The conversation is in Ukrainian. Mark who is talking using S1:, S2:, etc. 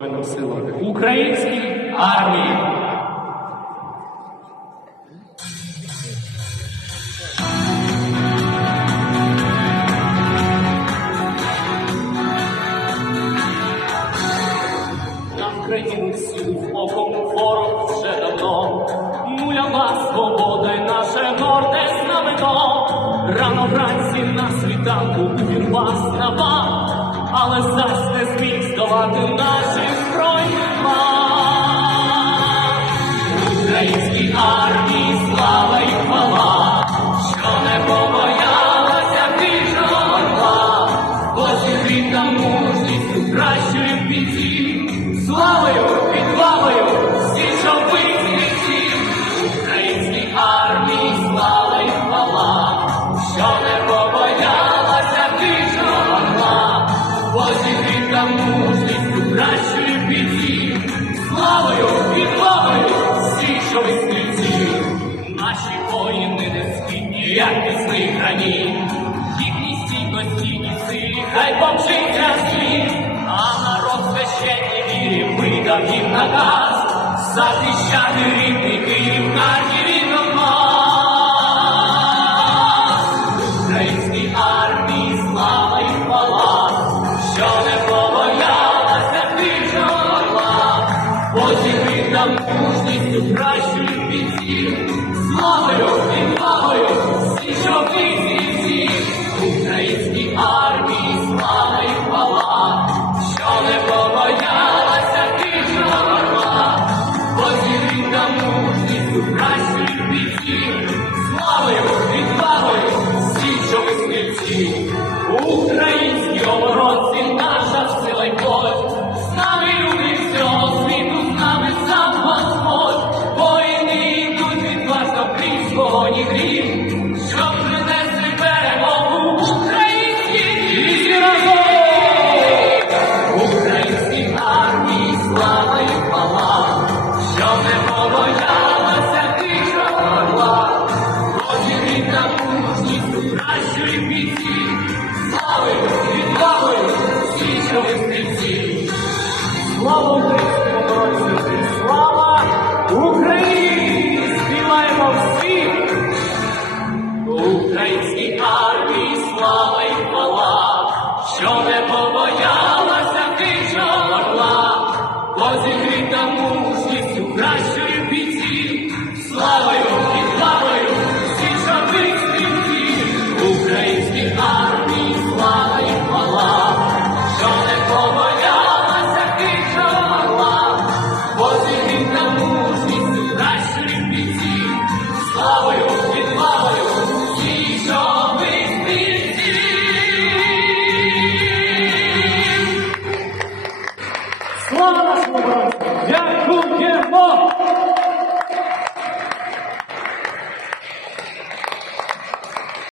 S1: Українській армії. Нам країну всю оком ворог вже давно. Нульова свобода й наше горде знамено. Рано вранці на світанку він вас напав, але зась не зміг здолати наші збройні. Українській армії слава і хвала, що не побоялася більшого орла, бо зігрів нам мужністю кращої бійців, славою, відвагою, всі бійці, українській армії слава і хвала, що не побоялася більшого орла, бо мужністю кращої бійців, славою, відвагою, всі стрільців. Наші воїни не східні, як пісних грані, їхні стійкості і силі, хай помчиться світ, а народ священній вірі видав їм наказ захищати рідний Київ, Харків нам мужністю кращої бійців, славою, відвагою, всі що всі, українській армії слава і хвала, що не побоялася орла, бо зігрів нам мужністю кращої бійців, славою, відвагою, всі що Слава українському народу! Слава Україні! Співаємо всі! Українській армії слава і хвала, що не побоялася ти, орла, позі